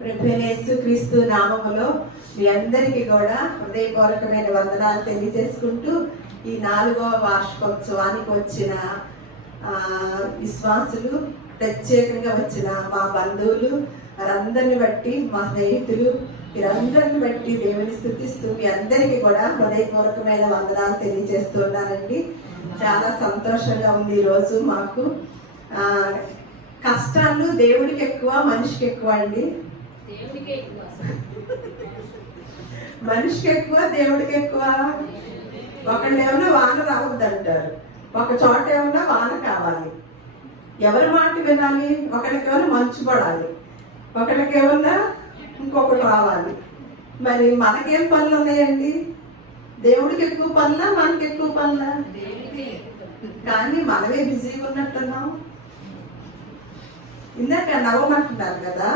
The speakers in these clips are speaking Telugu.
ప్రభువైన క్రీస్తు నామములో మీ అందరికీ కూడా హృదయపూర్వకమైన వందనాలు తెలియజేసుకుంటూ ఈ 4వ వార్షికోత్సవానికి వచ్చిన విశ్వాసులు, ప్రత్యేకంగా వచ్చిన మా బంధువులు, వారందరిని బట్టి మా స్నేహితులు, వీరందరిని బట్టి దేవుని స్తుతిస్తూ మీ అందరికీ కూడా హృదయపూర్వకమైన వందనాలు తెలియజేస్తున్నానండి. చాలా సంతోషంగా ఉంది ఈరోజు మాకు. కష్టాలు దేవుడికి ఎక్కువ, మనిషికి ఎక్కువ అండి. మనిషికి ఎక్కువ, దేవుడికి ఎక్కువ. ఒకళ్ళు ఏమన్నా వాన రావద్దంటారు, ఒక చోట ఏమన్నా వాన కావాలి. ఎవరి మాట వినాలి? ఒకరికి ఏమన్నా మంచు పడాలి, ఒకరికి ఏమన్నా ఇంకొకటి రావాలి. మరి మనకేం పనులు ఉన్నాయండి? దేవుడికి ఎక్కువ పనులా, మనకి ఎక్కువ పనులా? కానీ మనమే బిజీగా ఉన్నట్టున్నాం. ఇందాక నవ్వమంటున్నారు కదా,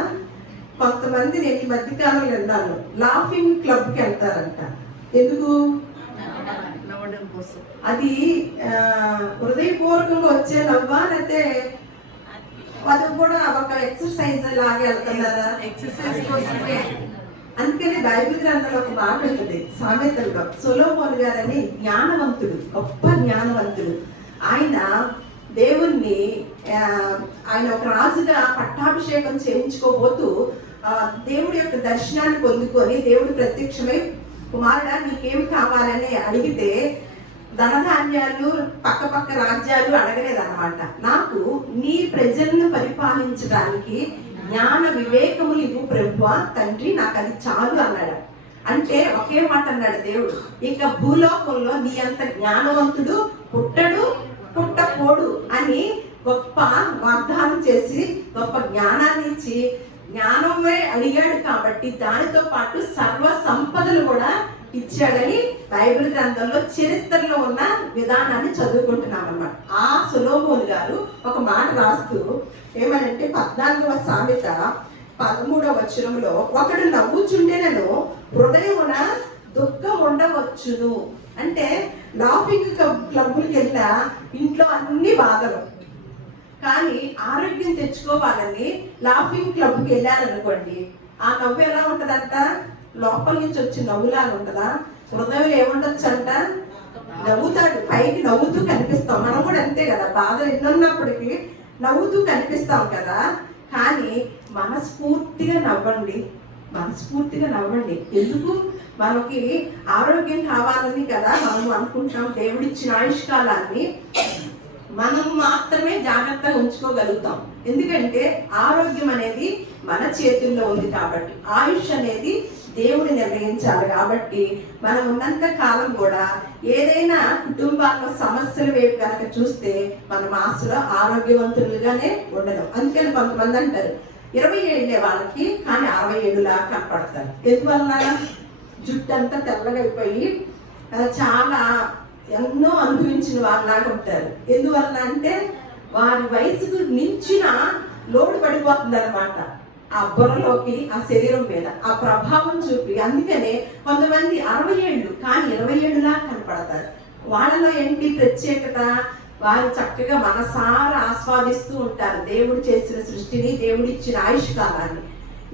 కొంతమంది నేను ఈ మధ్యకాలంలో విన్నాను, లాఫింగ్ క్లబ్కి వెళ్తారంట. ఎందుకు? అది హృదయపూర్వకంగా వచ్చే నవ్వా, లేకపోతే అది కూడా ఒక ఎక్సర్సైజ్ లాగా వెళ్తున్నారా? ఎక్సర్సైజ్ కోసమే. అందుకని బైబిల్ గ్రంథంలో ఒక మాట ఉంటుంది, సామెతల్లో. సొలొమోను గారని జ్ఞానవంతుడు, గొప్ప జ్ఞానవంతుడు. ఆయన దేవుణ్ణి, ఆయన ఒక రాజుగా పట్టాభిషేకం చేయించుకోబోతూ దేవుడి యొక్క దర్శనాన్ని పొందుకొని దేవుడు ప్రత్యక్షమై, కుమారుడా నీకేమి కావాలని అడిగితే ధనధాన్యాలు, పక్క రాజ్యాలు అడగలేదన్నమాట. నాకు నీ ప్రజలను పరిపాలించడానికి జ్ఞాన వివేకములు ఇవ్వు ప్రభువా తండ్రి, నాకు అది చాలు అన్నాడు. అంటే ఒకే మాట అన్నాడు దేవుడు, ఇక భూలోకంలో నీ అంత జ్ఞానవంతుడు పుట్టడు, పుట్టపోడు అని గొప్ప వాగ్దానం చేసి గొప్ప జ్ఞానాన్ని ఇచ్చి, జ్ఞానమే అడిగాడు కాబట్టి దానితో పాటు సర్వ సంపదలు కూడా ఇచ్చాడని బైబిల్ గ్రంథంలో చరిత్రలో ఉన్న విధానాన్ని చదువుకుంటున్నాం అన్నమాట. ఆ సొలొమోను గారు ఒక మాట రాస్తూ ఏమనంటే, 14వ సామెత 13వ వచనంలో, ఒకడు నవ్వుచుండెనను హృదయమున దుఃఖం ఉండవచ్చును. అంటే లాఫింగ్ క్లబ్కి వెళ్ళినా ఇంట్లో అన్ని బాధలు, కానీ ఆరోగ్యం తెచ్చుకోవాలని లాఫింగ్ క్లబ్కి వెళ్ళారనుకోండి, ఆ నవ్వు ఎలా ఉంటదంట? లోపల నుంచి వచ్చి నవ్వులాగా ఉంటుందా? హృదయం ఏముండొచ్చు అంట? నవ్వుతాడు, పైకి నవ్వుతూ కనిపిస్తాం. మనం కూడా అంతే కదా, బాధలు ఎన్నున్నప్పటికీ నవ్వుతూ కనిపిస్తాం కదా. కానీ మనస్ఫూర్తిగా నవ్వండి, మనస్ఫూర్తిగా నవ్వండి. ఎందుకు? మనకి ఆరోగ్యం కావాలని కదా మనం అనుకుంటాం. దేవుడిచ్చిన ఆయుష్కాలాన్ని మనం మాత్రమే జాగ్రత్తగా ఉంచుకోగలుగుతాం. ఎందుకంటే ఆరోగ్యం అనేది మన చేతుల్లో ఉంది కాబట్టి, ఆయుష్ అనేది దేవుడు నిర్ణయించాలి కాబట్టి, మనం ఉన్నంత కాలం కూడా ఏదైనా కుటుంబాల్లో సమస్యలు వైపు కనుక చూస్తే మనం ఆశలో ఆరోగ్యవంతులుగానే ఉండడం. అందుకని కొంతమంది అంటారు 20 ఏళ్ళే వాళ్ళకి కానీ 60 ఏళ్ళులా కనపడతారు. ఎందువల్ల? జుట్టు అంతా తెల్లగా అయిపోయి చాలా ఎన్నో అనుభవించిన వాళ్ళలాగా ఉంటారు. ఎందువల్ల అంటే వారి వయసుకు మించిన లోటు పడిపోతుంది అనమాట ఆ బుర్రలోకి, ఆ శరీరం మీద ఆ ప్రభావం చూపి. అందుకనే కొంతమంది 60 ఏళ్ళు కానీ 20 ఏళ్ళులా కనపడతారు. వాళ్ళలో ఏంటి ప్రత్యేకత? వారు చక్కగా మనసారా ఆస్వాదిస్తూ ఉంటారు దేవుడు చేసిన సృష్టిని, దేవుడు ఇచ్చిన ఆయుష్ కాలాన్ని.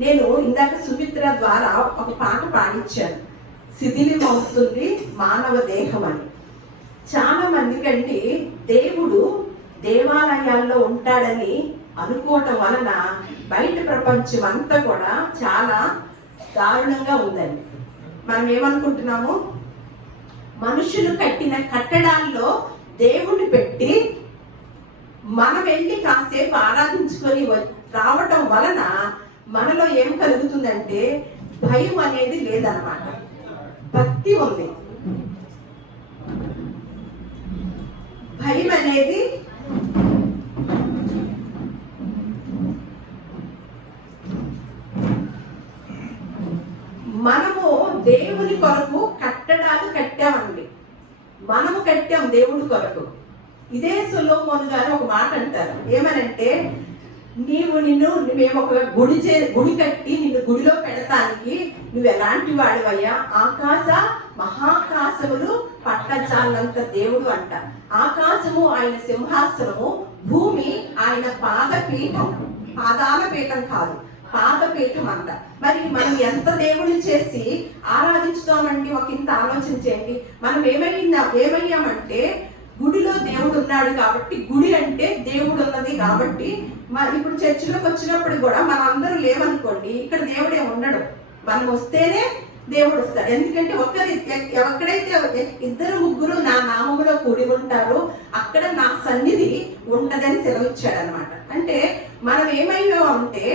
నేను ఇందాక సుమిత్ర ద్వారా ఒక పాట పాడించాను, శిథిలమవుతుంది మానవ దేహం అని. చాలా మందికంటే దేవుడు దేవాలయాల్లో ఉంటాడని అనుకోవటం వలన బయట ప్రపంచం అంతా కూడా చాలా దారుణంగా ఉందండి. మనం ఏమనుకుంటున్నాము? మనుషులు కట్టిన కట్టడాల్లో దేవుణ్ణి పెట్టి మనం వెళ్ళి కాసేపు ఆరాధించుకొని రావటం వలన మనలో ఏం కలుగుతుందంటే భయం అనేది లేదన్నమాట, భక్తి ఉంది. భయం అనేది మనము దేవుని కొరకు కట్టడాలు కట్టామండి, మనము కట్టాం దేవుడి కొరకు. ఇదే సొలొమోను గారు ఒక మాట అంటారు, ఏమనంటే మేము ఒక గుడి కట్టి నిన్ను గుడిలో పెడతానికి నువ్వు ఎలాంటి వాడివయ్యా? ఆకాశ మహాకాశములు పట్టజాలంత దేవుడు అంట. ఆకాశము ఆయన సింహాసనము, భూమి ఆయన పాదాల పీఠం కాదు. పాదపీఠం అంట. మరి మనం ఎంత దేవుడిని చేసి ఆరాధించుతామండి? ఒక ఇంత ఆలోచన చేయండి. మనం ఏమయ్యామంటే గుడిలో దేవుడు ఉన్నాడు కాబట్టి, గుడి అంటే దేవుడు ఉన్నది కాబట్టి, ఇప్పుడు చర్చిలోకి వచ్చినప్పుడు కూడా మనం అందరూ లేవనుకోండి, ఇక్కడ దేవుడే ఉండడు. మనం వస్తేనే దేవుడు వస్తాడు. ఎందుకంటే ఎక్కడైతే ఇద్దరు ముగ్గురు నా నామములో కూడి ఉంటారో అక్కడ నా సన్నిధి ఉంటదని సెలవిచ్చాడు అనమాట. అంటే మనం ఏమయ్యామంటే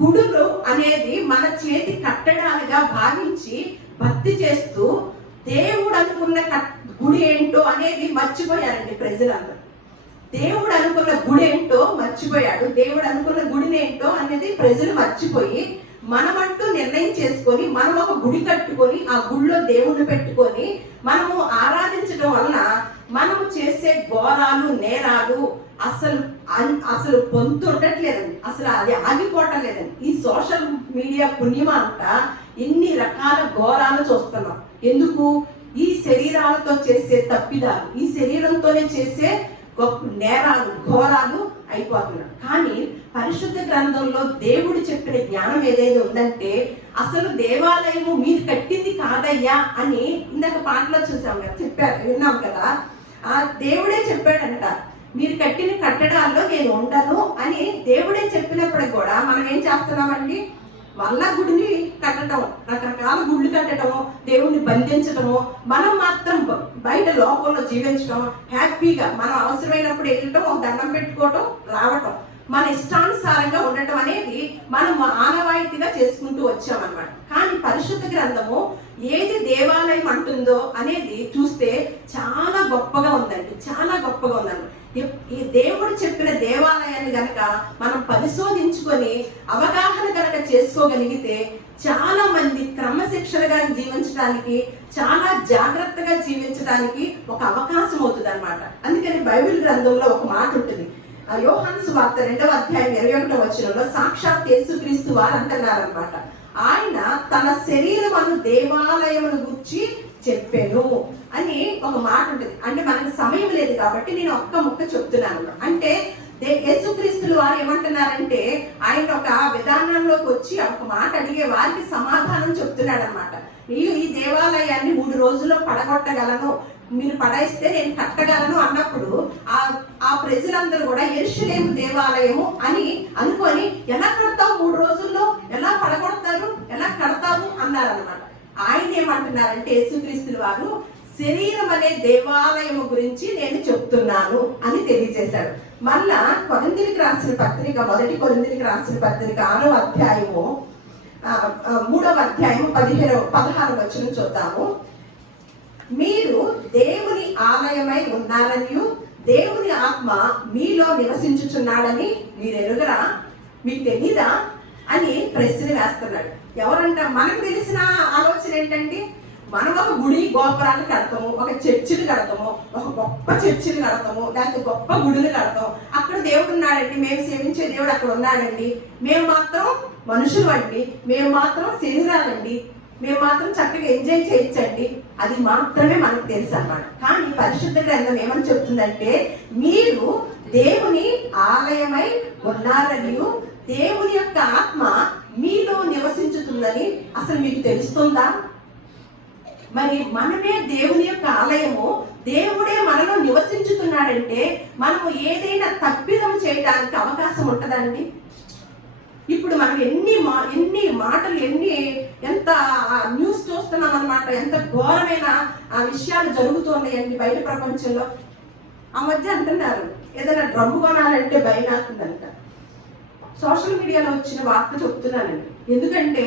గుడులు అనేది మన చేతి కట్టడాలుగా భావించి భక్తి చేస్తూ దేవుడు అనుకున్న గుడి ఏంటో అనేది మర్చిపోయారండి ప్రజలందరూ. దేవుడు అనుకున్న గుడి ఏంటో మర్చిపోయాడు. దేవుడు అనుకున్న గుడిని ఏంటో అనేది ప్రజలు మర్చిపోయి మనమంటూ నిర్ణయం చేసుకొని మనం ఒక గుడి కట్టుకొని ఆ గుడిలో దేవుడిని పెట్టుకొని మనము ఆరాధించడం వలన మనము చేసే ఘోరాలు నేరాలు అసలు పొంతు ఉండట్లేదండి. అసలు అది ఆగిపోవటం లేదండి. ఈ సోషల్ మీడియా పుణ్యమా అంట ఇన్ని రకాల ఘోరాలు చూస్తున్నాం. ఎందుకు? ఈ శరీరాలతో చేసే తప్పిదాలు, ఈ శరీరంతోనే చేసే గొప్ప నేరాలు ఘోరాలు అయిపోతున్నారు. కానీ పరిశుద్ధ గ్రంథంలో దేవుడు చెప్పిన జ్ఞానం ఏదైతే ఉందంటే అసలు దేవాలయము మీరు కట్టింది కాదయ్యా అని ఇందాక పాటలో చూసాం కదా, విన్నాం కదా. ఆ దేవుడే చెప్పాడంట, మీరు కట్టిన కట్టడాల్లో నేను ఉండను అని దేవుడే చెప్పినప్పుడు కూడా మనం ఏం చేస్తున్నామండి? మళ్ళా గుడిని కట్టడం, రకరకాల గుళ్ళు కట్టడము, దేవుణ్ణి బంధించడము, మనం మాత్రం బయట లోకంలో జీవించడం, హ్యాపీగా మనం అవసరమైనప్పుడు వెళ్ళటం, ఒక దండం పెట్టుకోవటం, రావటం, మన ఇష్టానుసారంగా ఉండటం అనేది మనం ఆనవాయితీగా చేసుకుంటూ వచ్చామన్నమాట. కానీ పరిశుద్ధ గ్రంథము ఏది దేవాలయం అంటుందో అనేది చూస్తే చాలా గొప్పగా ఉందండి, చాలా గొప్పగా ఉందండి. ఈ దేవుడు చెప్పిన దేవాలయాన్ని గనక మనం పరిశోధించుకొని అవగాహన గనక చేసుకోగలిగితే చాలా మంది క్రమశిక్షణగా జీవించడానికి, చాలా జాగ్రత్తగా జీవించడానికి ఒక అవకాశం అవుతుంది అనమాట. అందుకని బైబిల్ గ్రంథంలో ఒక మాట ఉంటుంది, యోహాను సువార్త 2వ అధ్యాయం 21వ వచనంలో సాక్షాత్ యేసుక్రీస్తు వారు అంటున్నారనమాట, ఆయన తన శరీరమును దేవాలయమును గురించి చెప్పాను అని ఒక మాట ఉంటుంది. అంటే మనకు సమయం లేదు కాబట్టి నేను ఒక్క ముక్క చెప్తున్నాను. అంటే యేసుక్రీస్తులు వారు ఏమంటున్నారంటే ఆయన ఒక విధానంలోకి వచ్చి ఒక మాట అడిగే వారికి సమాధానం చెప్తున్నాడు అనమాట. నేను ఈ దేవాలయాన్ని 3 రోజుల్లో పడగొట్టగలను, మీరు పడేస్తే నేను కట్టగలను అన్నప్పుడు ఆ ప్రజలందరూ కూడా యెరూషలేము దేవాలయము అని అనుకొని ఎలా కడతావు 3 రోజుల్లో, ఎలా పడగొడతారు, ఎలా కడతావు అన్నారనమాట. ఆయన ఏమంటున్నారంటే యేసుక్రీస్తులు వారు శరీరం అనే దేవాలయము గురించి నేను చెప్తున్నాను అని తెలియజేశాడు. మళ్ళా కొరింథీయులకు రాసిన పత్రిక, 1 కొరింథీయులకు రాసిన పత్రిక 6వ అధ్యాయము 3వ అధ్యాయము 16వ వచనం చూద్దాము. మీరు దేవుని ఆలయమై ఉన్నారని, దేవుని ఆత్మ మీలో నివసించుచున్నాడని మీరు ఎరుగరా, మీకు తెలీదా అని ప్రశ్న వేస్తున్నాడు. ఎవరంట? మనకు తెలిసిన ఆలోచన ఏంటండి? మనం ఒక గుడి గోపురాలు కడతాము, ఒక చర్చిలు కడతాము, ఒక గొప్ప చర్చిలు కడతాము, లేకపోతే గొప్ప గుడులు కడతాము. అక్కడ దేవుడు ఉన్నాడండి, మేము సేవించే దేవుడు అక్కడ ఉన్నాడండి, మేము మాత్రం మనుషులు అండి, మేము మాత్రం శరీరాలండి, మేము మాత్రం చక్కగా ఎంజాయ్ చేయొచ్చండి, అది మాత్రమే మనకు తెలుసు అన్నమాట. కానీ పరిశుద్ధ గ్రంథం ఏమని చెప్తుందంటే మీరు దేవుని ఆలయమై ఉన్నారని, దేవుని యొక్క ఆత్మ మీలో నివసించుతుందని అసలు మీకు తెలుస్తుందా? మరి మనమే దేవుని యొక్క ఆలయము, దేవుడే మనలో నివసించుతున్నాడంటే మనము ఏదైనా తప్పిదం చేయడానికి అవకాశం ఉంటుందండి? ఇప్పుడు మనం ఎన్ని మాటలు ఎంత న్యూస్ చూస్తున్నాం అన్నమాట, ఎంత ఘోరమైన విషయాలు జరుగుతున్నాయండి బయట ప్రపంచంలో. ఆ మధ్య అంటున్నారు ఏదైనా డ్రమ్ము కొనాలంటే భయం అవుతుందంట. సోషల్ మీడియాలో వచ్చిన వార్త చెప్తున్నానండి. ఎందుకంటే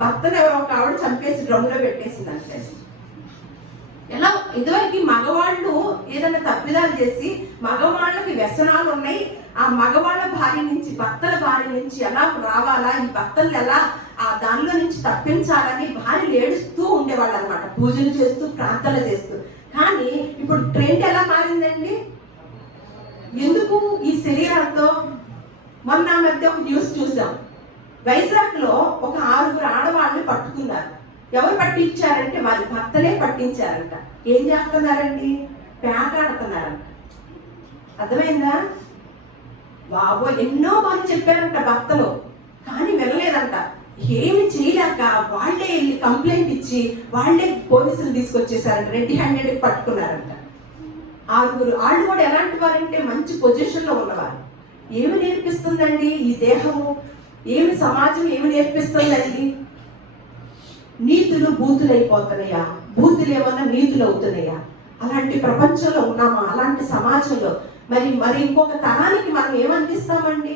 భర్తను ఎవరో ఒక ఆవిడ చంపేసి డ్రమ్ములో పెట్టేసిందంటే. ఎలా ఇదివరకు మగవాళ్ళు ఏదైనా తప్పిదాలు చేసి మగవాళ్ళకి వ్యసనాలు ఉన్నాయి, ఆ మగవాళ్ళ భార్య నుంచి, భర్తల భార్య నుంచి ఎలా రావాలా, ఈ భర్తలు ఎలా దానిలో నుంచి తప్పించాలని భార్యలు ఏడుస్తూ ఉండేవాళ్ళు అనమాట, పూజలు చేస్తూ ప్రార్థనలు చేస్తూ. కానీ ఇప్పుడు ట్రెండ్ ఎలా మారిందండి? ఎందుకు? ఈ శరీరాలతో. మొన్న మధ్య ఒక న్యూస్ చూసాం, వైజాగ్ లో ఒక 6 ఆడవాళ్ళని పట్టుకున్నారు. ఎవరు పట్టించారంటే వారి భర్తలే పట్టించారంట. ఏం చేస్తున్నారండి? పేకాడుతున్నారంట. అర్థమైందా? బాబో, ఎన్నో వాళ్ళు చెప్పారంట భర్తలు, కానీ వినలేదంట. ఏమి చేయలేక వాళ్ళే వెళ్ళి కంప్లైంట్ ఇచ్చి వాళ్ళే పోలీసులు తీసుకొచ్చేసారంట, రెడ్ హ్యాండెడ్ పట్టుకున్నారంట. 6 వాళ్ళు కూడా ఎలాంటి వారంటే మంచి పొజిషన్లో ఉన్నవారు. ఏమి నేర్పిస్తుందండి ఈ దేహము, ఏమి సమాజం ఏమి నేర్పిస్తుందండి? నీతులు బూతులు అయిపోతున్నాయా? బూతులు ఏమన్నా నీతులు అవుతున్నాయా? అలాంటి ప్రపంచంలో ఉన్నామా? అలాంటి సమాజంలో మరి ఇంకొక తరానికి మనం ఏమందిస్తామండి?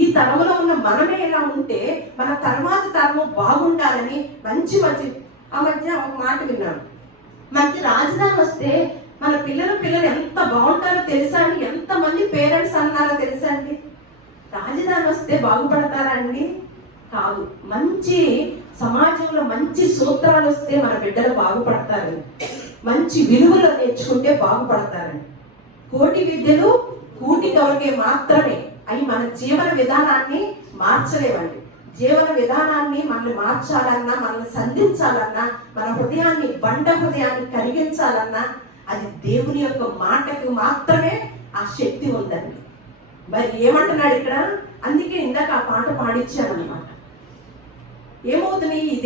ఈ తరంలో ఉన్న మనమే ఎలా ఉంటే మన తర్వాత తరము బాగుండాలని మంచి ఆ మధ్య ఒక మాట విన్నాను. మనకి రాజధాని వస్తే మన పిల్లలు ఎంత బాగుంటారో తెలుసా అండి? ఎంతమంది పేరెంట్స్ అన్నారో తెలుసా అండి? రాజధాని వస్తే బాగుపడతారా అండి? కాదు. మంచి సమాజంలో మంచి సూత్రాలు వస్తే మన బిడ్డలు బాగుపడతారని, మంచి విలువలు నేర్చుకుంటే బాగుపడతారని. కోటి విద్యలు కూటి కొరకే మాత్రమే అవి మన జీవన విధానాన్ని మార్చలేవండి. జీవన విధానాన్ని మనల్ని మార్చాలన్నా, మనల్ని సంధించాలన్నా, మన హృదయాన్ని బండ హృదయాన్ని కరిగించాలన్నా అది దేవుని యొక్క మాటకు మాత్రమే ఆ శక్తి ఉందండి. మరి ఏమంటున్నాడు ఇక్కడ? అందుకే ఇందాక ఆ పాట పాడించాను అనమాట. ఏమవుతున్నాయి ఈ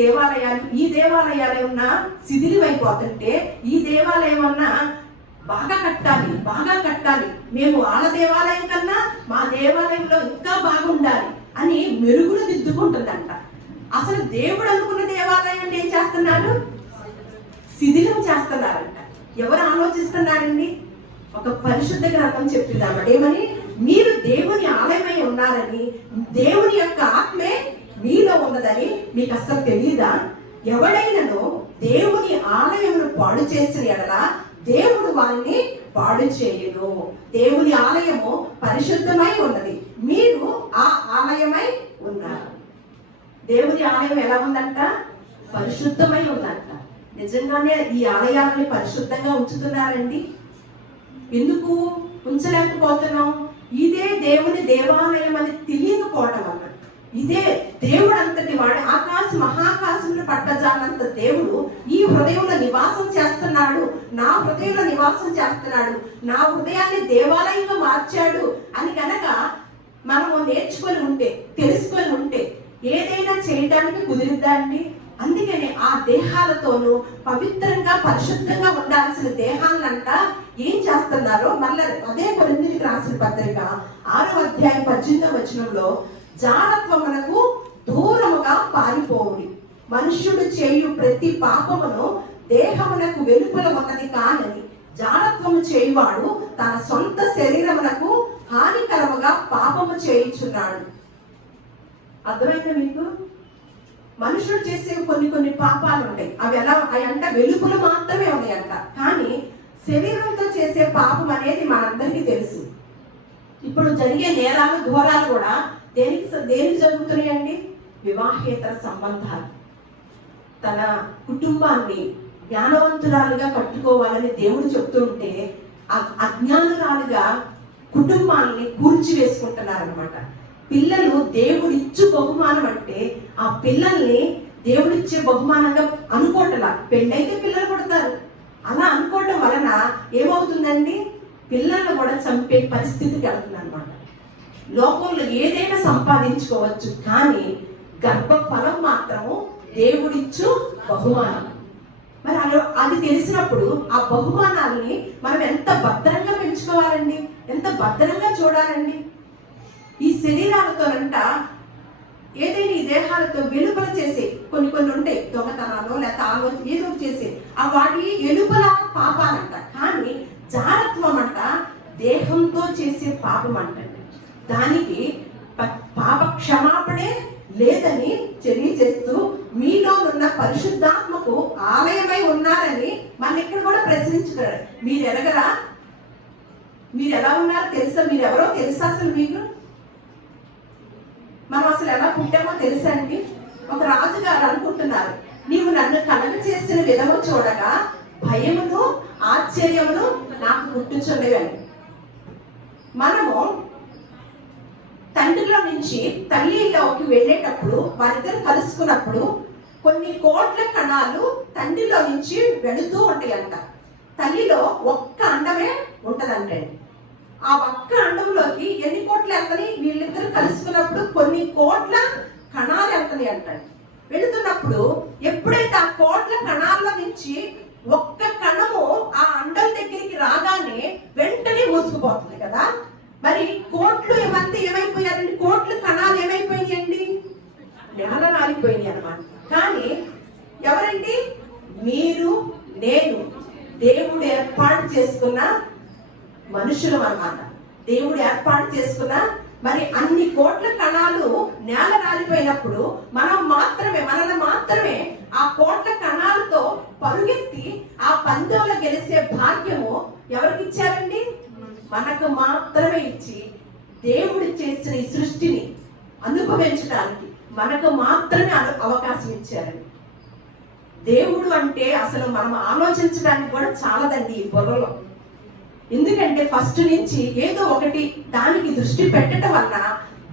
దేవాలయాలు ఏమన్నా శిథిలమైపోతుంటే, ఈ దేవాలయం అన్నా బాగా కట్టాలి, మేము వాళ్ళ దేవాలయం కన్నా మా దేవాలయంలో ఇంకా బాగుండాలి అని మెరుగులు దిద్దుకుంటుందంట. అసలు దేవుడు అనుకున్న దేవాలయాన్ని ఏం చేస్తున్నారు? శిథిలం చేస్తున్నారంట. ఎవరు ఆలోచిస్తున్నారండి? ఒక పరిశుద్ధ గ్రంథం చెప్తుందన్నమాట. ఏమని? మీరు దేవుని ఆలయమై ఉన్నారని, దేవుని యొక్క ఆత్మే మీలో ఉన్నదని మీకు అస్సలు తెలియదా? ఎవడైనాను దేవుని ఆలయమును పాడు చేసిన ఎడల దేవుడు వారిని పాడు చేయను. దేవుని ఆలయము పరిశుద్ధమై ఉన్నది, మీరు ఆ ఆలయమై ఉన్నారు. దేవుని ఆలయం ఎలా ఉందంట? పరిశుద్ధమై ఉందంట. నిజంగానే ఈ ఆలయాలని పరిశుద్ధంగా ఉంచుతున్నారండి? ఎందుకు ఉంచలేకపోతున్నాం? ఇదే దేవుని దేవాలయం అని తెలియకపోవటం వల్ల. ఇదే దేవుడు అంతటి వాడు, మహాకాశంలో పట్టజాలంత దేవుడు ఈ హృదయంలో నివాసం చేస్తున్నాడు, నా హృదయంలో నివాసం చేస్తున్నాడు, నా హృదయాన్ని దేవాలయంగా మార్చాడు అని కనుక మనము నేర్చుకొని ఉంటే, తెలుసుకొని ఉంటే ఏదైనా చేయడానికి కుదిరిద్దా అండి? అందుకనే ఆ దేహాలతోనూ పవిత్రంగా పరిశుద్ధంగా ఉండాల్సిన దేహాలంట ఏం చేస్తున్నారో మళ్ళీ అదే కొరింథీయులకు రాసిన పత్రిక 6వ అధ్యాయం 18వ వచనంలో, జారత్వమునకు దూరముగా పారిపోవుడి, మనుష్యుడు చేయు ప్రతి పాపమును దేహమునకు వెలుపల ఉన్నది కానని, జారత్వము చేయువాడు తన సొంత శరీరమునకు హానికరముగా పాపము చేయుచున్నాడు. అర్థమైందా మీకు? మనుషులు చేసే కొన్ని పాపాలు ఉంటాయి. అవి అంట వెలుపులు మాత్రమే ఉన్నాయంట. కానీ శరీరంతో చేసే పాపం అనేది మనందరికీ తెలుసు. ఇప్పుడు జరిగే నేరాలు ఘోరాలు కూడా దేనికి జరుగుతున్నాయండి? వివాహేతర సంబంధాలు. తన కుటుంబాన్ని జ్ఞానవంతురాలుగా కట్టుకోవాలని దేవుడు చెప్తుంటే అజ్ఞానురాలుగా కుటుంబాన్ని కూల్చివేసుకుంటున్నారనమాట. పిల్లలు దేవుడిచ్చు బహుమానం అంటే ఆ పిల్లల్ని దేవుడిచ్చే బహుమానంగా అనుకోవట్లా. పెళ్ళైతే పిల్లలు పుడతారు, అలా అనుకోవటం వలన ఏమవుతుందండి? పిల్లలను కూడా చంపే పరిస్థితికి వెళ్తుంది అనమాట. లోకంలో ఏదైనా సంపాదించుకోవచ్చు, కానీ గర్భఫలం మాత్రము దేవుడిచ్చు బహుమానం. మరి అది తెలిసినప్పుడు ఆ బహుమానాలని మనం ఎంత భద్రంగా పెంచుకోవాలండి, ఎంత భద్రంగా చూడాలండి. ఈ శరీరాలతోనంట ఏదైనా ఈ దేహాలతో వెలుపల చేసే కొన్ని ఉంటాయి, దొంగతనాలు లేకపోతే ఏదో చేసే ఆ వాటి ఎలుపల పాపాలంట. కానీ జారత్వం అంట దేహంతో చేసే పాపం అంటండి. దానికి పాప క్షమాపణే లేదని తెలియజేస్తూ మీలో ఉన్న పరిశుద్ధాత్మకు ఆలయమై ఉన్నారని మన ఇక్కడ కూడా ప్రశ్నించుతారు. మీరు ఎరగరా? మీరు ఎలా ఉన్నారో తెలుసా? మీరు ఎవరో తెలుసా? అసలు మీకు మనం అసలు ఎలా పుట్టామో తెలుసా అండి? ఒక రాజుగారు అనుకుంటున్నారు, నీవు నన్ను కలగ చేసిన విధము చూడగా భయమును ఆశ్చర్యమును నాకు పుట్టుచుండేవని. మనము తండ్రిలో నుంచి తల్లిలోకి వెళ్ళేటప్పుడు వారిద్దరు కలుసుకున్నప్పుడు కొన్ని కోట్ల కణాలు తండ్రిలో నుంచి వెళుతూ ఉంటాయంట. తల్లిలో ఒక్క అండమే ఉంటదంటండి. ఆ ఒక్క అండంలోకి ఎన్ని కోట్లు వెళ్తాయి? వీళ్ళిద్దరు కలుసుకున్నప్పుడు కొన్ని కోట్ల కణాలు వెళ్తాయి అంటాడు. వెళుతున్నప్పుడు ఎప్పుడైతే ఆ కోట్ల కణాల నుంచి ఒక్క కణము ఆ అండం దగ్గరికి రాగానే వెంటనే మూసుకుపోతుంది కదా. మరి కోట్లు ఏమంతా ఏమైపోయారండి? కోట్ల కణాలు ఏమైపోయాయండి? నేల రాలిపోయినాయి అన్నమాట. కానీ ఎవరండి? మీరు నేను దేవుడు ఏర్పాటు చేసుకున్న మనుషులు అన్నమాట. దేవుడు ఏర్పాటు చేసుకున్న మరి అన్ని కోట్ల కణాలు నేల రాలిపోయినప్పుడు మనల్ని మాత్రమే ఆ కోట్ల కణాలతో పరుగెత్తి ఆ పందెంలో గెలిచే భాగ్యము ఎవరికి ఇచ్చారండి? మనకు మాత్రమే ఇచ్చి దేవుడు చేసిన ఈ సృష్టిని అనుభవించడానికి మనకు మాత్రమే అవకాశం ఇచ్చారండి. దేవుడు అంటే అసలు మనం ఆలోచించడానికి కూడా చాలదండి ఈ బుర్రలో. ఎందుకంటే ఫస్ట్ నుంచి ఏదో ఒకటి దానికి దృష్టి పెట్టడం వల్ల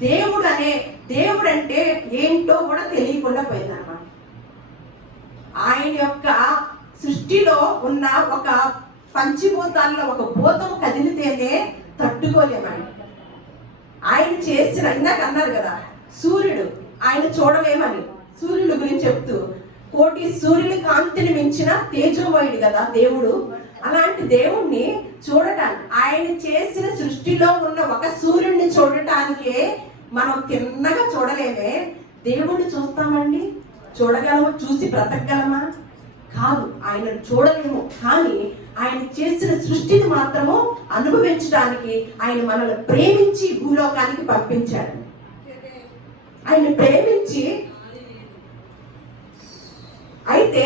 దేవుడు అంటే ఏంటో కూడా తెలియకుండా పోయిందన్నమాట. ఆయన యొక్క సృష్టిలో ఉన్న ఒక పంచభూతాల్లో ఒక భూతం కదిలితేనే తట్టుకోలేమని ఆయన చేసిన, ఇందాక అన్నారు కదా సూర్యుడు, ఆయన చూడలేమని సూర్యుడు గురించి చెప్తూ, కోటి సూర్యుని కాంతిని మించిన తేజోమయుడు కదా దేవుడు. అలాంటి దేవుణ్ణి చూడటానికి, ఆయన చేసిన సృష్టిలో ఉన్న ఒక సూర్యుడిని చూడటానికే మనం తిన్నగా చూడలేమే, దేవుణ్ణి చూస్తామండి? చూడగలము? చూసి బ్రతకగలమా? కాదు, ఆయన చూడలేము. కానీ ఆయన చేసిన సృష్టిని మాత్రము అనుభవించడానికి ఆయన మనల్ని ప్రేమించి భూలోకానికి పంపించాడు. ఆయన ప్రేమించి, అయితే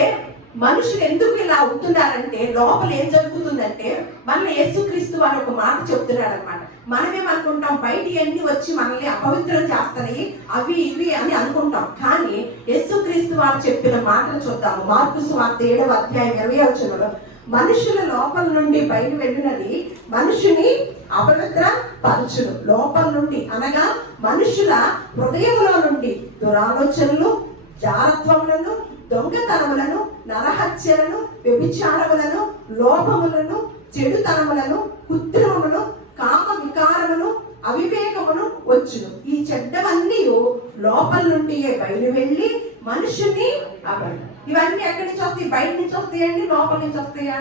మనుషులు ఎందుకు ఇలా అవుతున్నారంటే లోపల ఏం జరుగుతుందంటే, మన యేసుక్రీస్తు వారు ఒక మాట చెప్తున్నాడు అనమాట. మనమేమనుకుంటాం, బయట అన్ని వచ్చి మనల్ని అపవిత్రం చేస్తాయి అవి ఇవి అని అనుకుంటాం. కానీ యేసుక్రీస్తు వారు చెప్పిన మాటలు చూద్దాము. మార్కు సువార్త 7వ అధ్యాయం 20వ వచనంలో, మనుషుల లోపల నుండి బయట వెళ్ళినది మనుషుని అపవిత్ర పరచును. లోపల నుండి అనగా మనుషుల హృదయంలో నుండి దురాలోచనలు, జారత్వములను, దొంగతనములను, నరహత్యలను, వ్యభిచారములను, లోభములను, చెడుతనములను, కృత్రిమమును, కామ వికారమును, అవివేకమును వచ్చును. ఈ చెడ్డవన్నీ లోపల నుండి బయలు వెళ్ళి మనుషుని అపడు. ఇవన్నీ ఎక్కడి నుంచి వస్తాయి? బయట నుంచి వస్తాయండి, లోపల నుంచి వస్తాయా?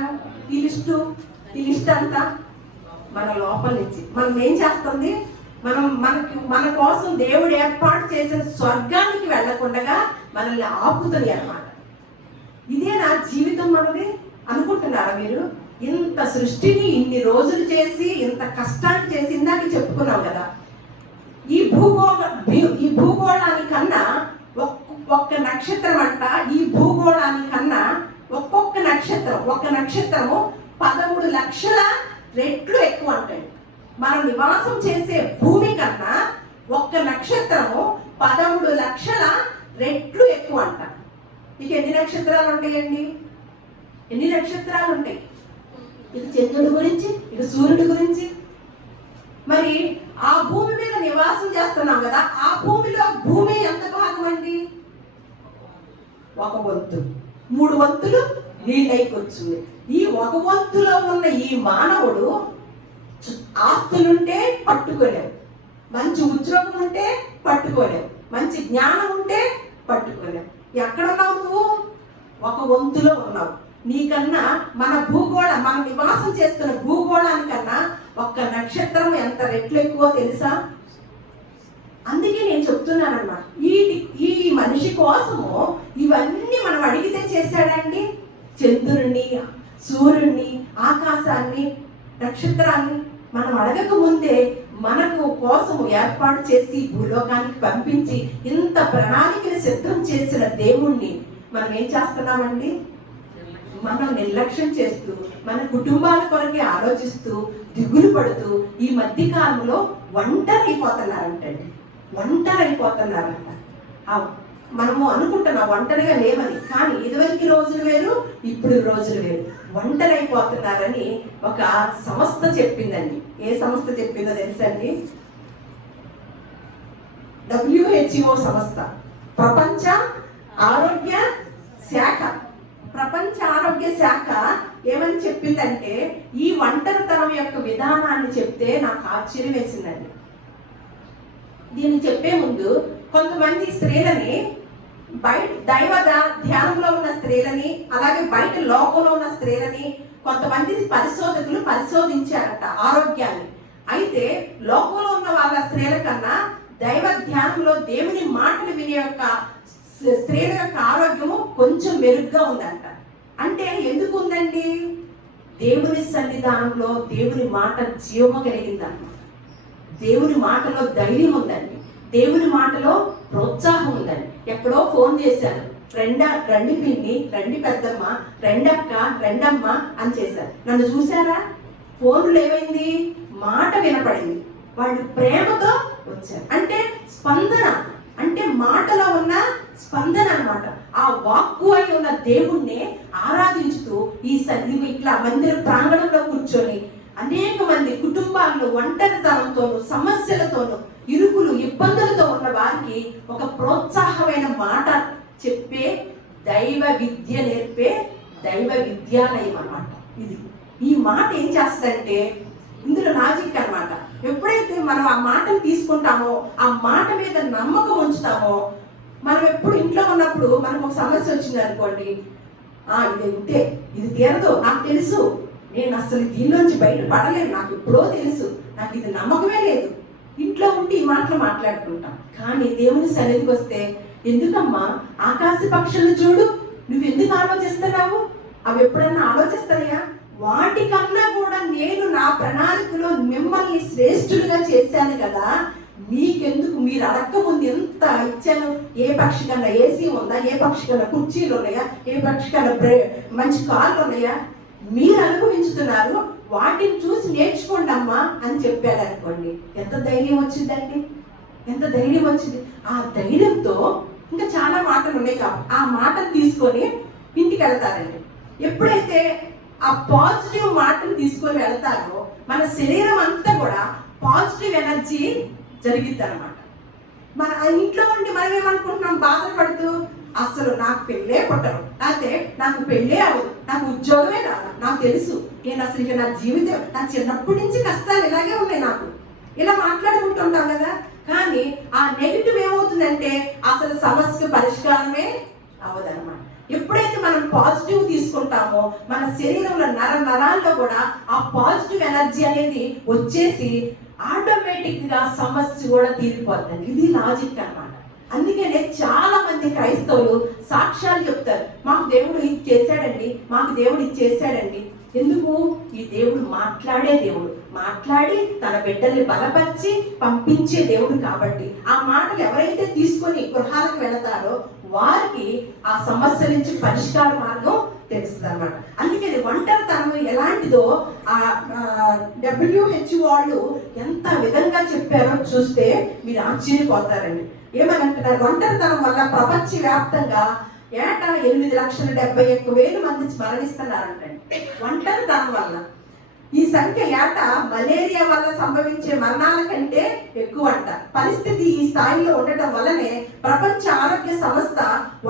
ఈ లిస్ట్ అంతా మన లోపల నుంచి. మనం ఏం చేస్తుంది? మన కోసం దేవుడు ఏర్పాటు చేసిన స్వర్గానికి వెళ్లకుండా మనల్ని ఆపుతుంది అన్నమాట. ఇదే నా జీవితం మనది అనుకుంటున్నారా మీరు? ఇంత సృష్టిని ఇన్ని రోజులు చేసి, ఇంత కష్టాన్ని చేసి, ఇందాక చెప్పుకున్నాం కదా, ఈ భూగోళానికన్నా ఒక్క నక్షత్రం అంట, ఈ భూగోళానికన్నా ఒక్కొక్క నక్షత్రం, ఒక నక్షత్రము 13 లక్షల రెట్లు ఎక్కువ అంటాడు. మనం నివాసం చేసే భూమి కన్నా ఒక్క నక్షత్రము 13 లక్షల రెట్లు ఎక్కువ అంట. ఇక ఎన్ని నక్షత్రాలు ఉంటాయండి? ఎన్ని నక్షత్రాలు ఉంటాయి? ఇక చంద్రుడి గురించి, ఇక సూర్యుడి గురించి. మరి ఆ భూమి మీద నివాసం చేస్తున్నాం కదా, ఆ భూమి ఎంత భాగం అండి? 1 వంతు. 3 వంతులు నీళ్ళైకొచ్చింది. ఈ 1 వంతులో ఉన్న ఈ మానవుడు ఆస్తులుంటే పట్టుకోలేవు, మంచి ఉద్యోగం ఉంటే పట్టుకోలేవు, మంచి జ్ఞానం ఉంటే పట్టుకోలేవు. ఎక్కడున్నావు నువ్వు? 1 వంతులో ఉన్నావు. నీకన్నా మనం నివాసం చేస్తున్న భూగోళానికన్నా ఒక్క నక్షత్రం ఎంత రెట్లు ఎక్కువ తెలుసా? అందుకే నేను చెప్తున్నానమ్మా, ఈ మనిషి కోసము ఇవన్నీ మనం అడిగితే చేశాడండి. చంద్రుణ్ణి, సూర్యుడిని, ఆకాశాన్ని, నక్షత్రాన్ని మనం అడగక ముందే మనకు కోసం ఏర్పాటు చేసి భూలోకానికి పంపించి ఇంత ప్రణాళికను సిద్ధం చేసిన దేవుణ్ణి మనం ఏం చేస్తున్నామండి? మనం నిర్లక్ష్యం చేస్తూ, మన కుటుంబాల కొరకే ఆలోచిస్తూ, దిగులు పడుతూ ఈ మధ్య కాలంలో ఒంటరైపోతున్నారంటండి. మనము అనుకుంటున్నాం ఒంటరిగా లేవని, కానీ ఇదివరకు రోజులు వేరు, ఇప్పుడు రోజులు వేరు. ఒంటరైపోతున్నారని ఒక సంస్థ చెప్పిందండి. ఏ సంస్థ చెప్పిందో తెలుసండి? WHO సంస్థ, ప్రపంచ ఆరోగ్య శాఖ ఏమని చెప్పిందంటే, ఈ ఒంటరితనం యొక్క విధానాన్ని చెప్తే నాకు ఆశ్చర్యం వేసిందండి. దీన్ని చెప్పే ముందు కొంతమంది స్త్రీలని బయట ధ్యానంలో ఉన్న స్త్రీలని, అలాగే బయట లోకంలో ఉన్న స్త్రీలని కొంతమంది పరిశోధకులు పరిశోధించారట ఆరోగ్యాన్ని. అయితే లోకంలో ఉన్న వాళ్ళ స్త్రీల కన్నా దైవ ధ్యానంలో దేవుని మాటలు వినే యొక్క స్త్రీల యొక్క ఆరోగ్యము కొంచెం మెరుగ్గా ఉందంట. అంటే ఎందుకు ఉందండి? దేవుని సన్నిధానంలో దేవుని మాట జీవము కలిగిందన్నమాట. దేవుని మాటలో ధైర్యం ఉందండి, దేవుని మాటలో ప్రోత్సాహం ఉందండి. ఎక్కడో ఫోన్ చేశాను, రండి పిన్ని, రండి పెద్దమ్మ, రెండక్క, రెండమ్మ అని చేశారు. నన్ను చూసారా? ఫోన్లు ఏమైంది? మాట వినపడింది, వాళ్ళు ప్రేమతో వచ్చారు. అంటే స్పందన, అంటే మాటలో ఉన్న స్పందన అన్నమాట. ఆ వాక్కు అయి ఉన్న దేవుణ్ణి ఆరాధించుతూ ఇట్లా మందిర ప్రాంగణంలో కూర్చొని అనేక మంది కుటుంబాల్లో ఒంటరితనంతోనూ సమస్యలతోనూ ఇరుకులు ఇబ్బందులతో ఉన్న వారికి ఒక ప్రోత్సాహమైన మాట చెప్పే దైవ విద్య నేర్పే దైవ విద్యాలయం అన్నమాట ఇది. ఈ మాట ఏం చేస్తుందంటే ఇందులో లాజిక్ అన్నమాట. ఎప్పుడైతే మనం ఆ మాటను తీసుకుంటామో, ఆ మాట మీద నమ్మకం ఉంచుతామో, మనం ఎప్పుడు ఇంట్లో ఉన్నప్పుడు మనకు ఒక సమస్య వచ్చింది అనుకోండి, ఇది ఉంటే ఇది తీరదు, నాకు తెలుసు, నేను అసలు దీనిలోంచి బయట పడలేను, నాకు ఎప్పుడో తెలుసు, నాకు ఇది నమ్మకమే లేదు, ఇంట్లో ఉంటే ఈ మాటలు మాట్లాడుకుంటాం. కానీ దేవుని సన్నిధికి వస్తే, ఎందుకమ్మా ఆకాశ పక్షులను చూడు, నువ్వు ఎందుకు ఆలోచిస్తున్నావు? అవి ఎప్పుడన్నా ఆలోచిస్తాయా? వాటికన్నా కూడా నేను నా ప్రణాళికలో మిమ్మల్ని శ్రేష్ఠులుగా చేశాను కదా, మీకెందుకు? మీరు అడక్క ముందు ఎంత ఇచ్చాను. ఏ పక్షి కన్నా ఏసీ ఉందా? ఏ పక్షి కన్నా కుర్చీలు ఉన్నాయా? ఏ పక్షి కన్నా మంచి కార్లు ఉన్నాయా? మీరు అనుభవించుతున్నారు, వాటిని చూసి నేర్చుకోండి అమ్మా అని చెప్పాడు అనుకోండి. ఎంత ధైర్యం వచ్చిందండి, ఎంత ధైర్యం వచ్చింది. ఆ ధైర్యంతో ఇంకా చాలా మాటలు ఉన్నాయి కాబట్టి ఆ మాటను తీసుకొని ఇంటికి వెళ్తారండి. ఎప్పుడైతే ఆ పాజిటివ్ మాటను తీసుకొని వెళ్తారో మన శరీరం అంతా కూడా పాజిటివ్ ఎనర్జీ జరిగిద్ది అనమాట. మన ఇంట్లో ఉండి మనం ఏమనుకుంటున్నాం? బాధపడుతూ అసలు నాకు పెళ్ళే పుట్టరు, అయితే నాకు పెళ్ళే అవ్వదు, నాకు ఉద్యోగమే రాదు, నాకు తెలుసు, నేను అసలు ఇక నా జీవితం, నా చిన్నప్పటి నుంచి కష్టాలు ఇలాగే ఉన్నాయి నాకు, ఇలా మాట్లాడుకుంటుంటాం కదా. కానీ ఆ నెగిటివ్ ఏమవుతుందంటే అసలు సమస్యకు పరిష్కారమే అవ్వదన్నమాట. ఎప్పుడైతే మనం పాజిటివ్ తీసుకుంటామో మన శరీరంలో నరాల్లో కూడా ఆ పాజిటివ్ ఎనర్జీ అనేది వచ్చేసి ఆటోమేటిక్ గా సమస్య కూడా తీరిపోతుంది. ఇది లాజిక్ అన్నమాట. అందుకనే చాలా మంది క్రైస్తవులు సాక్ష్యాలు చెప్తారు, మాకు దేవుడు ఇది చేశాడండి, మాకు దేవుడు ఇది చేశాడండి. ఎందుకు? ఈ దేవుడు మాట్లాడే దేవుడు, మాట్లాడి తన బిడ్డల్ని బలపరిచి పంపించే దేవుడు కాబట్టి ఆ మాటలు ఎవరైతే తీసుకొని గృహాలకు వెళతారో వారికి ఆ సమస్య నుంచి పరిష్కార మార్గం తెలుస్తుంది అన్నమాట. అందుకని ఒంటరితనం ఎలాంటిదో ఆ WHO వాళ్ళు ఎంత విధంగా చెప్పారో చూస్తే మీరు ఆశ్చర్యపోతారండి. ఏమనంటున్నారు? ఒంటరితనం వల్ల ప్రపంచవ్యాప్తంగా ఏటా 8,71,000 మంది మరణిస్తున్నారంటండి ఒంటరితనం వల్ల. ఈ సంఖ్య ఏటా మలేరియా వల్ల సంభవించే మరణాల కంటే ఎక్కువ అంట. పరిస్థితి ఈ స్థాయిలో ఉండటం వల్లనే ప్రపంచ ఆరోగ్య సంస్థ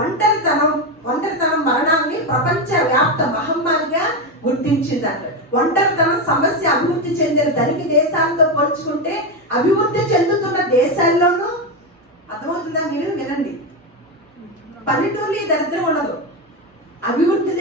ఒంటరితనం మరణాన్ని ప్రపంచ వ్యాప్త మహమ్మారిగా గుర్తించిందంట. ఒంటరితనం సమస్య అభివృద్ధి చెందిన ధనిక దేశాలతో పోల్చుకుంటే అభివృద్ధి చెందుతున్న దేశాల్లోనూ, అర్థమవుతుందా? మీరు వినండి, పల్లెటూరులో ఈ దరిద్రం ఉండదు, అభివృద్ధి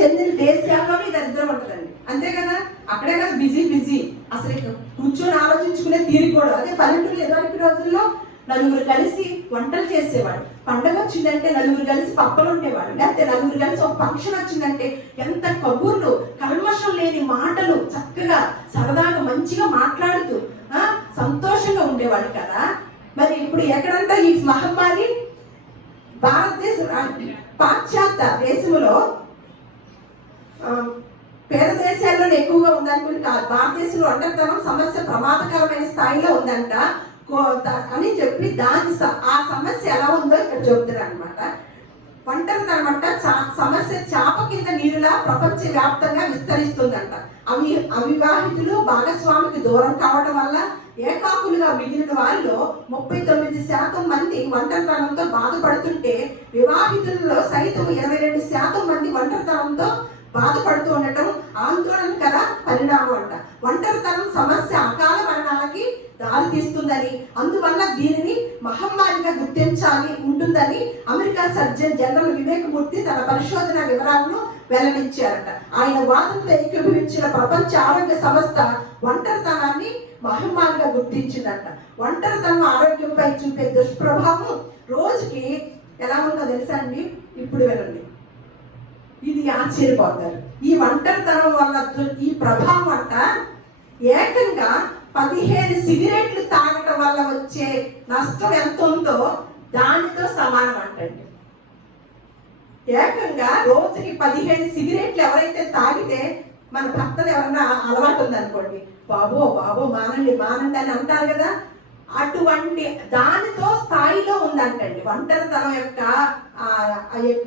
చెందిన దేశాల్లోనే ఈ దరిద్రం ఉంటుందండి. అంతే కదా, అక్కడే కదా బిజీ, అసలు కూర్చొని ఆలోచించుకునే తీరిపోవడం. అదే పల్లెటూరు ఎదుటి రోజుల్లో నలుగురు కలిసి వంటలు చేసేవాడు, పండగ వచ్చిందంటే నలుగురు కలిసి పప్పలు ఉండేవాడు, లేకపోతే నలుగురు కలిసి ఒక ఫంక్షన్ వచ్చిందంటే ఎంత కబుర్లు, కల్మషం లేని మాటలు, చక్కగా సరదాగా మంచిగా మాట్లాడుతూ సంతోషంగా ఉండేవాడు కదా. మరి ఇప్పుడు ఎక్కడంతా ఈ మహమ్మారి పాశ్చాత్య దేశంలో పేద దేశాల్లో ఎక్కువగా ఉందనుకుంటే కాదు, భారతదేశంలో ఒంటరితనం సమస్య ప్రమాదకరమైన స్థాయిలో ఉందంట అని చెప్పి ఆ సమస్య ఎలా ఉందో ఇక్కడ చెబుతారు అనమాట. ఒంటరితనం అంట సమస్య చాప కింద నీరులా ప్రపంచ వ్యాప్తంగా విస్తరిస్తుందంట. అవివాహితులు భాగస్వామికి దూరం కావడం వల్ల ఏకాకులుగా మిగిలిన వారిలో 39% మంది ఒంటరితనంతో బాధపడుతుంటే వివాహితులలో సైతం 22% మంది ఒంటరితనంతో బాధపడుతూ ఉండటం ఆందోళనకర పరిణామం అంట. ఒంటరితనం సమస్య అకాల మరణాలకి దారితీస్తుందని, అందువల్ల దీనిని మహమ్మారిగా గుర్తించాలి ఉంటుందని అమెరికా సర్జన్ జనరల్ వివేకమూర్తి తన పరిశోధన వివరాలను వెల్లడించారట. ఆయన వాదనతో ఏకీభవించిన ప్రపంచ ఆరోగ్య సంస్థ ఒంటరితనాన్ని మహమ్మారిగా గుర్తించిందంట. ఒంటరితనం ఆరోగ్యంపై చూపే దుష్ప్రభావం రోజుకి ఎలా ఉందో తెలుసా అండి? ఇప్పుడు వినండి, ఇది ఆశ్చర్యపోతారు. ఈ ఒంటరితనం వల్ల ఈ ప్రభావం అంట ఏకంగా 15 సిగరెట్లు తాగటం వల్ల వచ్చే నష్టం ఎంత ఉందో దానితో సమానం అంటండి. ఏకంగా రోజుకి 15 సిగరెట్లు ఎవరైతే తాగితే, మన భర్తలు ఎవరన్నా అలవాటు ఉందనుకోండి, బాబో బాబో మానండి మానండి అని అంటారు కదా, అటువంటి దానితో స్థాయిలో ఉందంటండి ఒంటరితనం యొక్క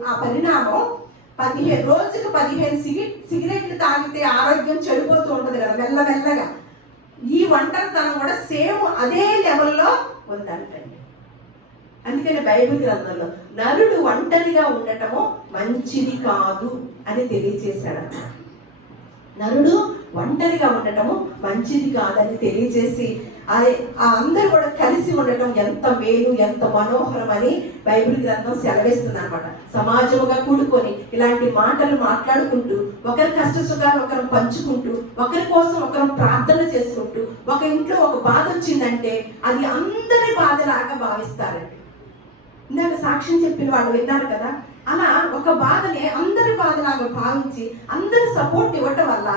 ఆ పరిణామం. రోజుకు 15 సిగరెట్లు తాగితే ఆరోగ్యం చెడిపోతూ ఉంటుంది కదా మెల్లమెల్లగా. ఈ ఒంటరితనం కూడా సేమ్ అదే లెవెల్లో ఉందంటండి. అందుకని బైబిల్ గ్రంథంలో నరుడు ఒంటరిగా ఉండటము మంచిది కాదు అని తెలియజేశాడు. నరుడు ఒంటరిగా ఉండటము మంచిది కాదని తెలియజేసి అందరూ కూడా కలిసి ఉండటం ఎంత మేలు, ఎంత మనోహరం అని బైబిల్ గ్రంథం సెలవిస్తుంది అనమాట. సమాజముగా కూడుకొని ఇలాంటి మాటలు మాట్లాడుకుంటూ, ఒకరి కష్ట సుఖాలు ఒకరు పంచుకుంటూ, ఒకరి కోసం ఒకరు ప్రార్థన చేసుకుంటూ, ఒక ఇంట్లో ఒక బాధ వచ్చిందంటే అది అందరి బాధలాగా భావిస్తారండి. ఇందాక సాక్ష్యం చెప్పిన వాళ్ళు విన్నారు కదా, అలా ఒక బాధనే అందరి బాధలాగా భావించి అందరి సపోర్ట్ ఇవ్వటం వల్ల,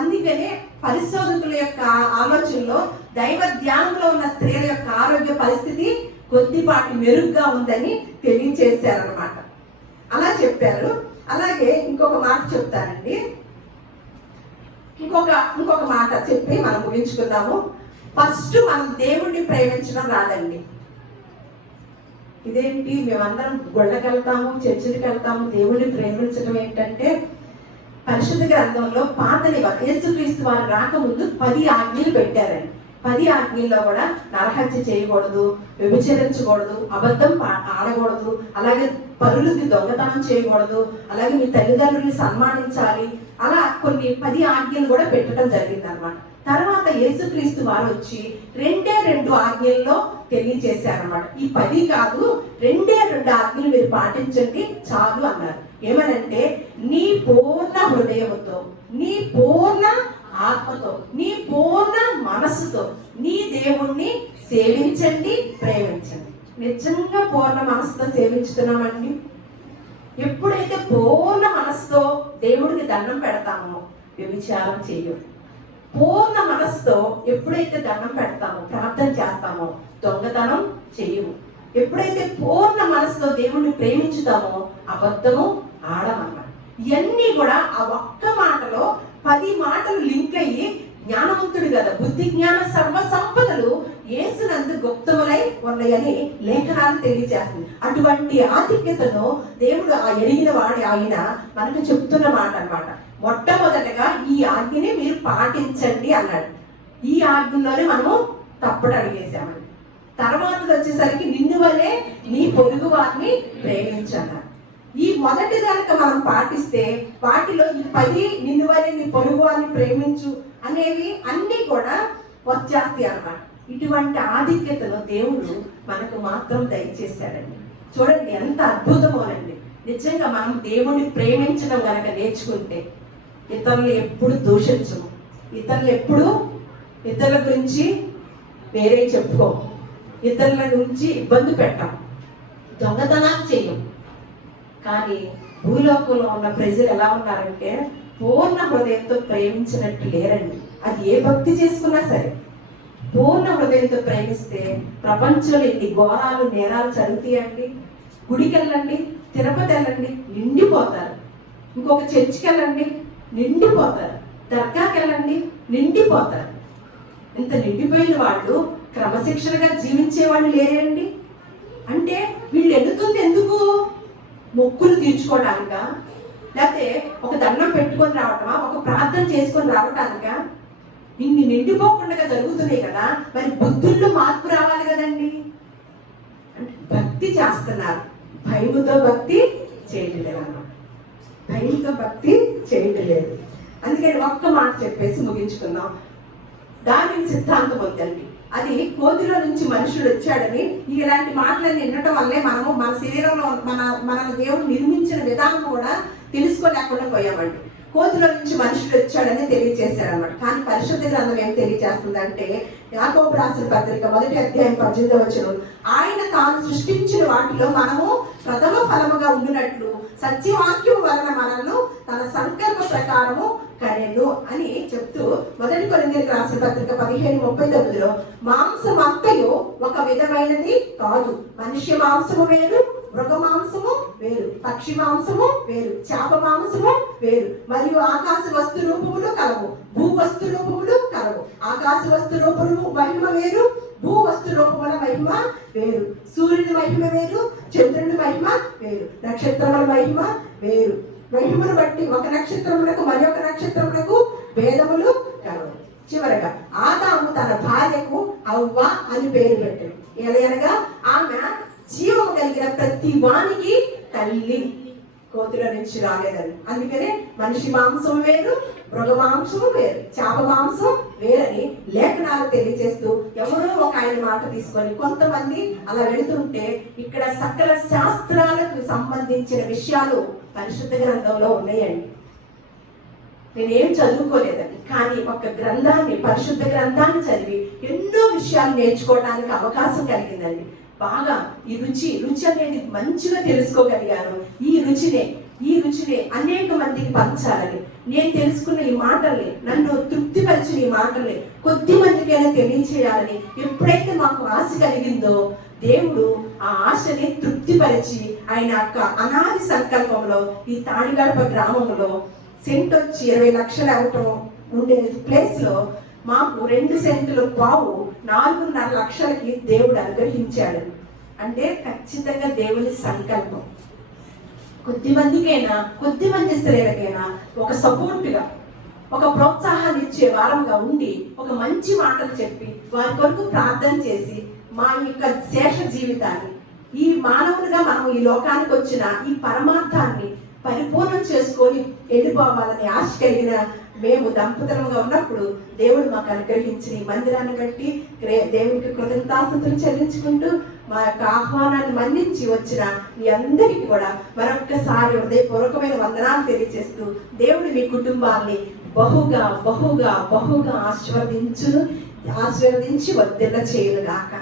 అందుకనే పరిశోధకుల యొక్క ఆలోచనలో దైవ ధ్యానంలో ఉన్న స్త్రీల యొక్క ఆరోగ్య పరిస్థితి కొద్దిపాటి మెరుగ్గా ఉందని తెలియచేశారనమాట. అలా చెప్పారు. అలాగే ఇంకొక మాట చెప్తానండి, ఇంకొక మాట చెప్పి మనం ముగించుకుందాము. ఫస్ట్ మనం దేవుణ్ణి ప్రేమించడం రాదండి. ఇదేంటి మేమందరం గుళ్ళకి వెళ్తాము, చర్చికి వెళ్తాము, దేవుణ్ణి ప్రేమించడం ఏంటంటే, పరిశుద్ధ గ్రంథంలో పాత నిబంధన యేసుక్రీస్తు వారు రాకముందు 10 ఆజ్ఞలు పెట్టారండి. 10 ఆజ్ఞల్లో కూడా నరహత్య చేయకూడదు, వ్యభిచరించకూడదు, అబద్ధం ఆడకూడదు, అలాగే పరులకి దొంగతనం చేయకూడదు, అలాగే మీ తల్లిదండ్రుల్ని సన్మానించాలి, అలా కొన్ని 10 ఆజ్ఞలు కూడా పెట్టడం జరిగింది అనమాట. తర్వాత యేసుక్రీస్తు వారు వచ్చి 2 ఆజ్ఞల్లో తెలియజేశారనమాట. ఈ 10 కాదు, 2 ఆజ్ఞలు మీరు పాటించండి చాలు అన్నారు. ఏమనంటే, నీ పూర్ణ హృదయంతో, నీ పూర్ణ ఆత్మతో, నీ పూర్ణ మనస్సుతో నీ దేవుణ్ణి సేవించండి, ప్రేమించండి. నిజంగా పూర్ణ మనస్సుతో సేవించుతున్నామండి? ఎప్పుడైతే పూర్ణ మనస్సుతో దేవుడికి దండం పెడతామో వ్యభిచారం చెయ్యం. పూర్ణ మనస్సుతో ఎప్పుడైతే దండం పెడతామో, ప్రార్థన చేస్తామో, దొంగతనం చెయ్యము. ఎప్పుడైతే పూర్ణ మనస్సుతో దేవుణ్ణి ప్రేమించుతామో అబద్ధము ఆడమన్నమాట. ఇవన్నీ కూడా ఆ ఒక్క మాటలో 10 మాటలు లింక్ అయ్యి, జ్ఞానవంతుడు కదా, బుద్ధి జ్ఞాన సర్వ సంపదలు యేసునందు గుప్తములై ఉన్నాయని లేఖనాలు తెలియజేస్తుంది. అటువంటి ఆధిక్యతను దేవుడు ఎరిగిన వాడి ఆయన మనకు చెప్తున్న మాట అన్నమాట. మొట్టమొదటగా ఈ ఆజ్ఞని మీరు పాటించండి అన్నాడు. ఈ ఆజ్ఞలోనే మనము తప్పుడు అడిగేసామండి. తర్వాత వచ్చేసరికి నిన్ను వలే నీ పొరుగు వారిని ప్రేమించన్నారు. ఈ మొదటి కనుక మనం పాటిస్తే వాటిలో ఈ 10 నిన్ను వలే నీ పొరుగు వారిని ప్రేమించు అనేవి అన్నీ కూడా వచ్చేస్తాయి అన్నమాట. ఇటువంటి ఆధిక్యతను దేవుడు మనకు మాత్రం దయచేశాడండి. చూడండి ఎంత అద్భుతమోనండి. నిజంగా మనం దేవుణ్ణి ప్రేమించడం కనుక నేర్చుకుంటే ఇతరులు ఎప్పుడు దూషించము, ఇతరుల గురించి వేరే చెప్పుకోము, ఇతరుల గురించి ఇబ్బంది పెట్టం, దొంగతనాలు చెయ్యం. కానీ భూలోకంలో ఉన్న ప్రజలు ఎలా ఉన్నారంటే పూర్ణ హృదయంతో ప్రేమించినట్టు లేరండి. అది ఏ భక్తి చేసుకున్నా సరే పూర్ణ హృదయంతో ప్రేమిస్తే ప్రపంచంలో ఎన్ని ఘోరాలు నేరాలు జరుగుతాయండి. గుడికి వెళ్ళండి, తిరుపతి వెళ్ళండి, నిండిపోతారు. ఇంకొక చర్చికి వెళ్ళండి, నిండిపోతారు. దర్గాకి వెళ్ళండి, నిండిపోతారు. ఇంత నిండిపోయిన వాళ్ళు క్రమశిక్షణగా జీవించే వాళ్ళు లేరండి. అంటే వీళ్ళు ఎదుగుతుంది ఎందుకు? మొక్కులు తీర్చుకోవడానిక, లేకపోతే ఒక దండం పెట్టుకొని రావటమా, ఒక ప్రార్థన చేసుకొని రావటానిక? ఇన్ని నిండిపోకుండా జరుగుతున్నాయి కదా, మరి బుద్ధుల్లో మార్పు రావాలి కదండి. అంటే భక్తి చేస్తున్నారు, భయముతో భక్తి చేయలేదు అన్నమాట. దైవిక భక్తి చేయటం లేదు. అందుకని ఒక్క మాట చెప్పేసి ముగించుకుందాం. డార్విన్ సిద్ధాంతం ఉందండి. అది కోతిలో నుంచి మనుషుడు వచ్చాడని, ఇలాంటి మాటలన్నీ వినటం వల్లే మనము మన శరీరంలో మన దేవుడు నిర్మించిన విధానం కూడా తెలుసుకోలేకుండా పోయామండి. కోతిలో నుంచి మనుషుడు వచ్చాడని తెలియజేశారన్నమాట. కానీ పరిశుద్ధ గ్రంథం ఏం తెలియజేస్తుందంటే, యాకోబు రాసిన పత్రిక 1వ అధ్యాయం 18వ వచనం, ఆయన తాను సృష్టించిన వాటిలో మనము ప్రథమ ఫలముగా ఉండినట్లు సత్యవాక్యం వలన మనల్ని తన సంకల్ప ప్రకారము కనెను అని చెప్తూ 1 కొరింథీయులకు రాసిన పత్రిక 15:39లో, మాంసం అంతయు ఒక విధమైనది కాదు, మనిషి మాంసము వేరు, మృగ మాంసము వేరు, పక్షి మాంసము వేరు, చేప మాంసము వేరు, మరియు ఆకాశ వస్తు రూపములు కలవు, భూ వస్తు రూపములు కలవు. ఆకాశ వస్తు రూపము మహిమ వేరు, భూ వస్తు రూపముల మహిమ వేరు, సూర్యుని మహిమ వేరు, చంద్రుని మహిమ వేరు, నక్షత్రముల మహిమ వేరు. మహిమను బట్టి ఒక నక్షత్రములకు మరి ఒక నక్షత్రములకు భేదములు కలవు. చివరగా ఆదాము తన భార్యకు అవ్వ అని పేరు పెట్టాడు. ఎలాగనగా ఆమె జీవము కలిగిన ప్రతి వానికి తల్లి, కోతుల నుంచి రాలేదని. అందుకనే మనిషి మాంసం వేరు, మృగ మాంసము వేరు, చేప మాంసం వేరని లేఖనాలు తెలియజేస్తూ ఎవరో ఒక ఆయన మాట తీసుకొని కొంతమంది అలా వెళుతుంటే, ఇక్కడ సకల శాస్త్రాలకు సంబంధించిన విషయాలు పరిశుద్ధ గ్రంథంలో ఉన్నాయండి. నేనేం చదువుకోలేదండి, కానీ ఒక గ్రంథాన్ని, పరిశుద్ధ గ్రంథాన్ని చదివి ఎన్నో విషయాలు నేర్చుకోవడానికి అవకాశం కలిగిందండి. బాగా ఈ రుచి అనేది మంచిగా తెలుసుకోగలిగాను. ఈ రుచినే అనేక మందికి పంచాలని, నేను తెలుసుకున్న ఈ మాటల్ని, నన్ను తృప్తిపరిచిన ఈ మాటల్ని కొద్ది మందికైనా తెలియచేయాలని ఎప్పుడైతే మాకు ఆశ కలిగిందో, దేవుడు ఆ ఆశని తృప్తిపరిచి ఆయన యొక్క అనాది సంకల్పంలో ఈ తాడిగడప గ్రామంలో సెంట్ వచ్చి 20 లక్షలు అవటం ఉండే ప్లేస్ లో మాకు 2 సెంట్లు పావు 4.5 లక్షలకి దేవుడు అనుగ్రహించాడు. అంటే ఖచ్చితంగా దేవుని సంకల్పం. కొద్దిమంది స్త్రీలకైనా ఒక సపోర్ట్గా, ఒక ప్రోత్సాహాన్ని ఇచ్చే వారంగా ఉండి, ఒక మంచి మాటలు చెప్పి వారి కొరకు ప్రార్థన చేసి మా యొక్క శేష జీవితాన్ని, ఈ మానవునిగా మనం ఈ లోకానికి వచ్చిన ఈ పరమార్థాన్ని పరిపూర్ణం చేసుకొని వెళ్ళిపోవాలని ఆశ కలిగిన మేము దంపతులుగా ఉన్నప్పుడు దేవుడు మాకు అనుగ్రహించిన ఈ మందిరాన్ని బట్టి దేవునికి కృతజ్ఞతాస్తుతులు చెల్లించుకుంటూ మా యొక్క ఆహ్వానాన్ని మన్నించి వచ్చిన మీ అందరికీ కూడా మరొక్కసారి హృదయపూర్వకమైన వందనాలు తెలియజేస్తూ, దేవుడు మీ కుటుంబాన్ని బహుగా బహుగా బహుగా ఆశీర్వదించి వర్ధిల్ల చేయును గాక.